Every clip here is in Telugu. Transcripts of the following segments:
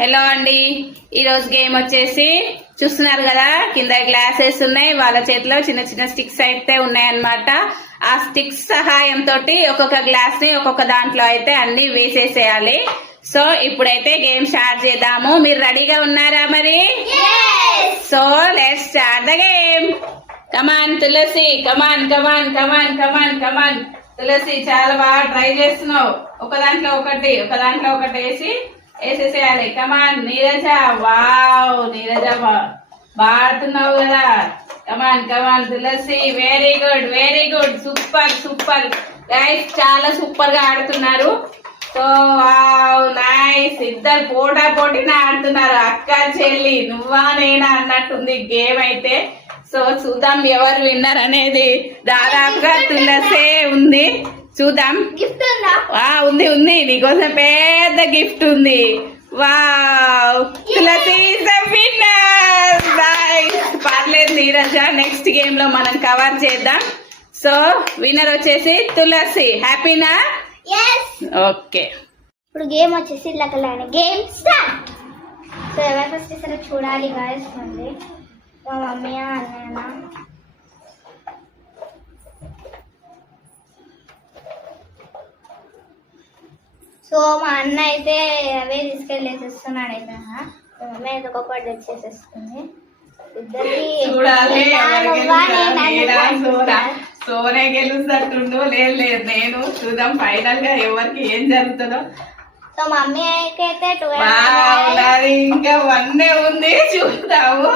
హలో అండి, ఈరోజు గేమ్ వచ్చేసి చూస్తున్నారు కదా, కింద గ్లాసెస్ ఉన్నాయి, వాళ్ళ చేతిలో చిన్న చిన్న స్టిక్స్ అయితే ఉన్నాయన్నమాట. ఆ స్టిక్స్ సహాయంతో ఒక్కొక్క గ్లాస్ ని ఒక్కొక్క దాంట్లో అయితే అన్ని వేసేసేయాలి. సో ఇప్పుడైతే గేమ్ స్టార్ట్ చేద్దాము. మీరు రెడీగా ఉన్నారా మరి? So let's start the game. Come on Tulasi, come on come on come on come on come on. Tulasi చాలా బాగా ట్రై చేస్తున్నావు. ఒక దాంట్లో ఒకటి వేసేసేయాలి. కమాన్ నీరజ, వావ్ నీరజ బాడుతున్నావు కదా. Come on come on Tulasi, very good very good, super super guys, చాలా సూపర్ గా ఆడుతున్నారు. సో వావ్ నైస్, ఇద్దరు పోటీన ఆడుతున్నారు, అక్క చెల్లి నువ్వా నేనా అన్నట్టుంది గేమ్ అయితే. సో చూద్దాం ఎవరు విన్నర్ అనేది. దాదాపుగా తులసే ఉంది, చూద్దాం. ఉంది ఉంది, నీకోసం పెద్ద గిఫ్ట్ ఉంది. వావ్ తులసి విన్నర్. పర్లేదు నీరజ, నెక్స్ట్ గేమ్ లో మనం కవర్ చేద్దాం. సో విన్నర్ వచ్చేసి తులసి. హ్యాపీనా? ఓకే, ఇప్పుడు గేమ్ వచ్చేసి గేమ్ స్టార్ట్. సో ఎవరు ఫస్ట్ ఇస్తారో చూడాలి గాయస్. ఉంది మా మమ్మీ అన్నయ్య. సో మా అన్న అయితే అవే తీసుకెళ్ళి వేసేస్తున్నాడు. అయితే మా మమ్మీ అయితే ఒక్కొక్కటి తెచ్చేసేస్తుంది. ఇద్దరికి సోనే గెలుస్తుందో లేదు నేను. చూద్దాం ఫైనల్ గా ఎవరికి ఏం జరుగుతుందో. సో మమ్మీ అయితే ఇంకా వన్నే ఉంది, చూద్దాము.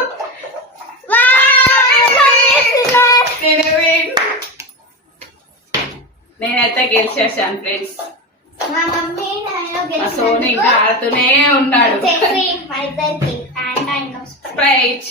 నేనైతే గెలిచేసాను ఫ్రెండ్స్. మా మమ్మీ సోని ఇంకా ఆడుతూనే ఉన్నాడు. స్ప్రైట్.